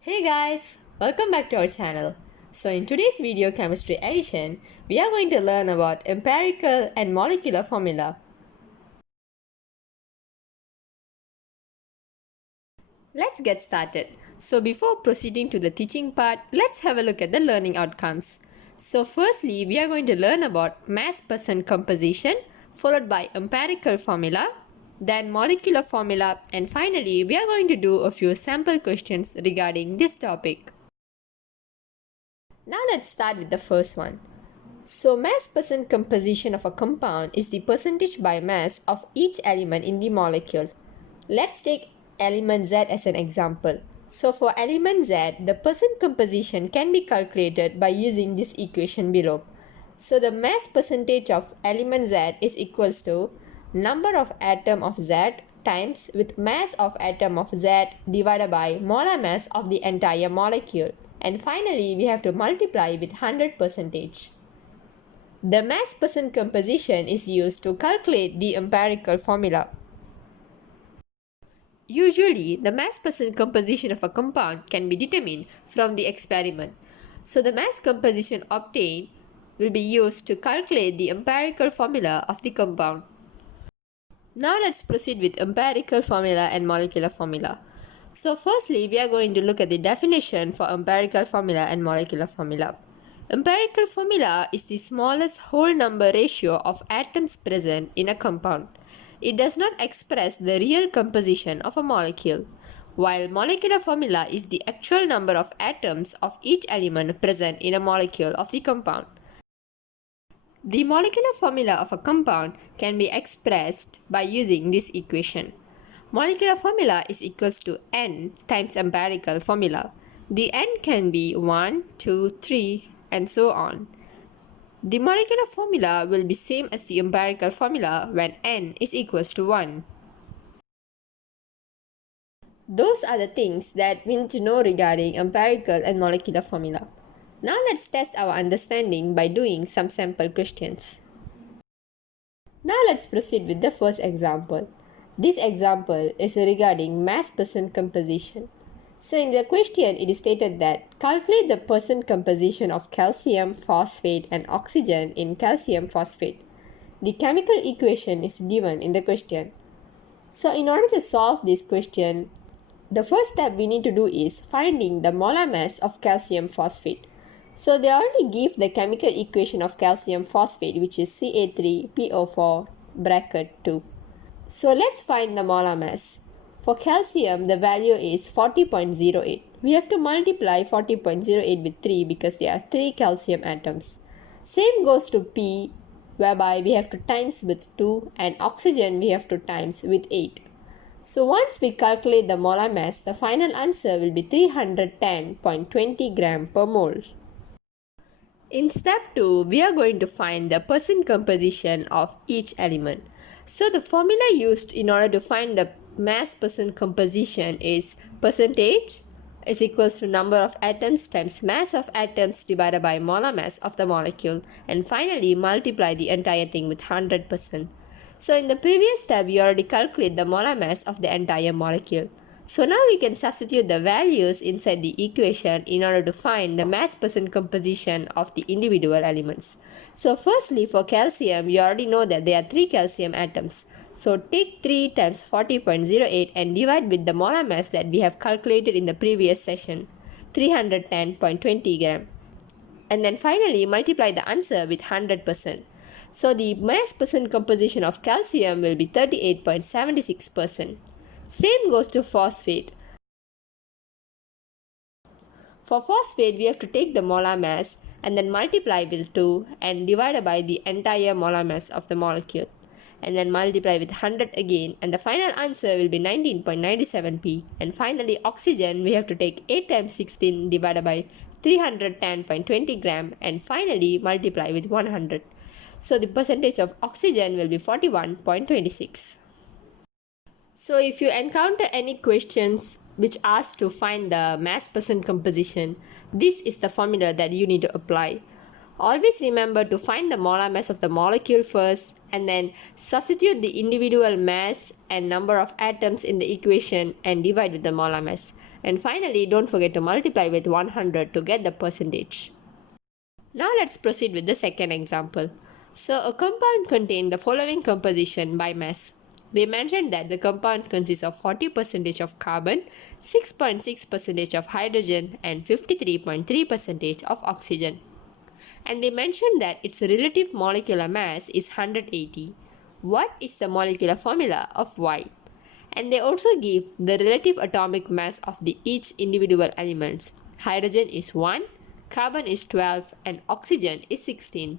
Hey guys, welcome back to our channel. So in today's video chemistry edition, we are going to learn about empirical and molecular formula. Let's get started. So before proceeding to the teaching part, let's have a look at the learning outcomes. So firstly, we are going to learn about mass percent composition, followed by empirical formula, then molecular formula, and finally we are going to do a few sample questions regarding this topic. Now let's start with the first one. So mass percent composition of a compound is the percentage by mass of each element in the molecule. Let's take element Z as an example. So for element Z, the percent composition can be calculated by using this equation below. So the mass percentage of element Z is equals to number of atom of Z times with mass of atom of Z divided by molar mass of the entire molecule. And finally, we have to multiply with 100%. The mass percent composition is used to calculate the empirical formula. Usually, the mass percent composition of a compound can be determined from the experiment. So the mass composition obtained will be used to calculate the empirical formula of the compound. Now let's proceed with empirical formula and molecular formula. So firstly, we are going to look at the definition for empirical formula and molecular formula. Empirical formula is the smallest whole number ratio of atoms present in a compound. It does not express the real composition of a molecule, while molecular formula is the actual number of atoms of each element present in a molecule of the compound. The molecular formula of a compound can be expressed by using this equation. Molecular formula is equals to N times empirical formula. The N can be 1, 2, 3 and so on. The molecular formula will be same as the empirical formula when N is equals to 1. Those are the things that we need to know regarding empirical and molecular formula. Now let's test our understanding by doing some sample questions. Now let's proceed with the first example. This example is regarding mass percent composition. So in the question, it is stated that calculate the percent composition of calcium phosphate and oxygen in calcium phosphate. The chemical equation is given in the question. So in order to solve this question, the first step we need to do is finding the molar mass of calcium phosphate. So they already give the chemical equation of calcium phosphate, which is Ca3PO4 bracket 2. So let's find the molar mass. For calcium, the value is 40.08. We have to multiply 40.08 with 3 because there are 3 calcium atoms. Same goes to P, whereby we have to times with 2, and oxygen we have to times with 8. So once we calculate the molar mass, the final answer will be 310.20 gram per mole. In step 2, we are going to find the percent composition of each element. So the formula used in order to find the mass percent composition is percentage is equals to number of atoms times mass of atoms divided by molar mass of the molecule, and finally multiply the entire thing with 100%. So in the previous step, we already calculate the molar mass of the entire molecule. So now we can substitute the values inside the equation in order to find the mass percent composition of the individual elements. So firstly, for calcium, you already know that there are 3 calcium atoms. So take 3 times 40.08 and divide with the molar mass that we have calculated in the previous session, 310.20 gram. And then finally multiply the answer with 100%. So the mass percent composition of calcium will be 38.76%. Same goes to phosphate. For phosphate, we have to take the molar mass and then multiply with 2 and divide by the entire molar mass of the molecule. And then multiply with 100 again, and the final answer will be 19.97 p. And finally oxygen, we have to take 8 times 16 divided by 310.20 gram and finally multiply with 100. So the percentage of oxygen will be 41.26. So if you encounter any questions which ask to find the mass percent composition, this is the formula that you need to apply. Always remember to find the molar mass of the molecule first and then substitute the individual mass and number of atoms in the equation and divide with the molar mass. And finally, don't forget to multiply with 100 to get the percentage. Now let's proceed with the second example. So a compound contains the following composition by mass. They mentioned that the compound consists of 40% of carbon, 6.6% of hydrogen and 53.3% of oxygen. And they mentioned that its relative molecular mass is 180. What is the molecular formula of Y? And they also give the relative atomic mass of each individual elements. Hydrogen is 1, carbon is 12 and oxygen is 16.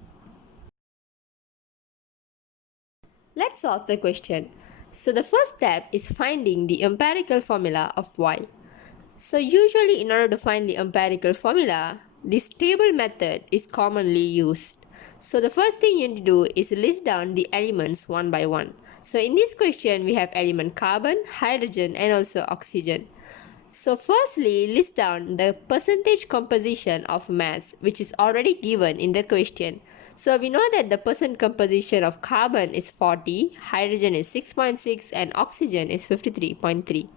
Let's solve the question. So the first step is finding the empirical formula of Y. So usually in order to find the empirical formula, this table method is commonly used. So the first thing you need to do is list down the elements one by one. So in this question we have element carbon, hydrogen and also oxygen. So firstly, list down the percentage composition of mass which is already given in the question. So we know that the percent composition of carbon is 40, hydrogen is 6.6 and oxygen is 53.3.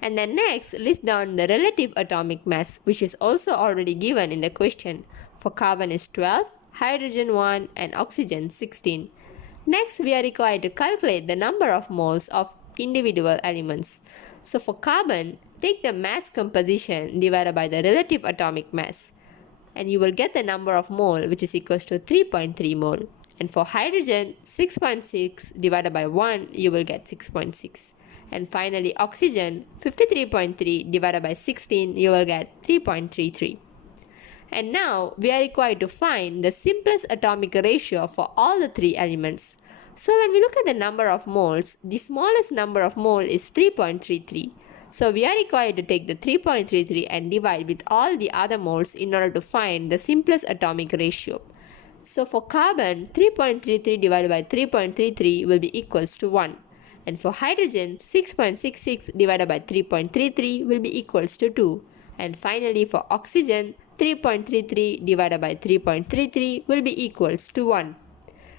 And then next, list down the relative atomic mass which is also already given in the question. For carbon is 12, hydrogen 1 and oxygen 16. Next, we are required to calculate the number of moles of individual elements. So for carbon, take the mass composition divided by the relative atomic mass and you will get the number of mole which is equals to 3.3 mole. And for hydrogen, 6.6 divided by 1 you will get 6.6. And finally oxygen, 53.3 divided by 16 you will get 3.33. And now we are required to find the simplest atomic ratio for all the three elements. So when we look at the number of moles, the smallest number of mole is 3.33. So we are required to take the 3.33 and divide with all the other moles in order to find the simplest atomic ratio. So for carbon, 3.33 divided by 3.33 will be equals to 1. And for hydrogen, 6.66 divided by 3.33 will be equals to 2. And finally for oxygen, 3.33 divided by 3.33 will be equals to 1.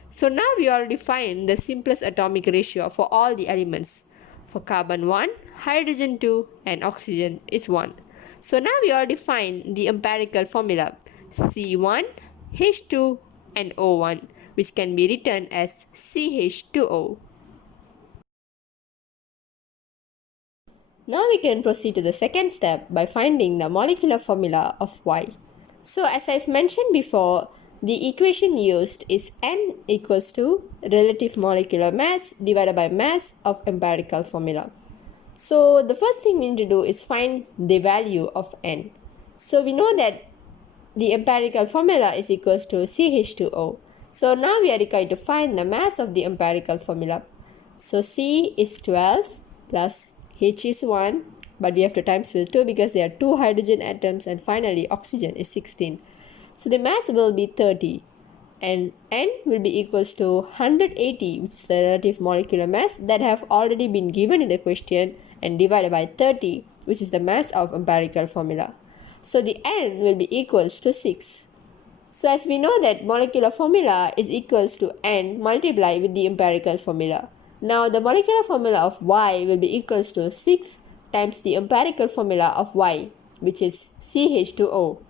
So now we already find the simplest atomic ratio for all the elements. For carbon 1, hydrogen 2 and oxygen is 1. So now we already find the empirical formula C1, H2 and O1 which can be written as CH2O. Now we can proceed to the second step by finding the molecular formula of Y. So as I've mentioned before, the equation used is N equals to relative molecular mass divided by mass of empirical formula. So the first thing we need to do is find the value of N. So we know that the empirical formula is equals to CH2O. So now we are required to find the mass of the empirical formula. So C is 12 plus H is 1, but we have to times with 2 because there are 2 hydrogen atoms, and finally oxygen is 16. So the mass will be 30 and N will be equals to 180 which is the relative molecular mass that have already been given in the question and divided by 30 which is the mass of empirical formula. So the N will be equals to 6. So as we know that molecular formula is equals to N multiplied with the empirical formula. Now the molecular formula of Y will be equals to 6 times the empirical formula of Y which is CH2O.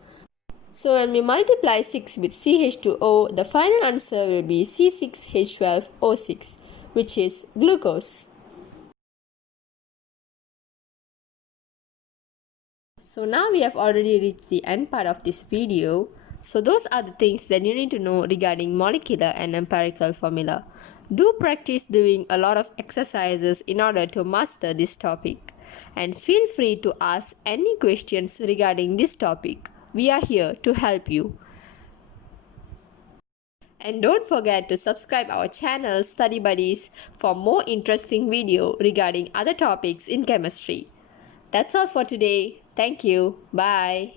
So when we multiply 6 with CH2O, the final answer will be C6H12O6, which is glucose. So now we have already reached the end part of this video. So those are the things that you need to know regarding molecular and empirical formula. Do practice doing a lot of exercises in order to master this topic. And feel free to ask any questions regarding this topic. We are here to help you. And don't forget to subscribe our channel Study Buddies for more interesting video regarding other topics in chemistry. That's all for today. Thank you. Bye.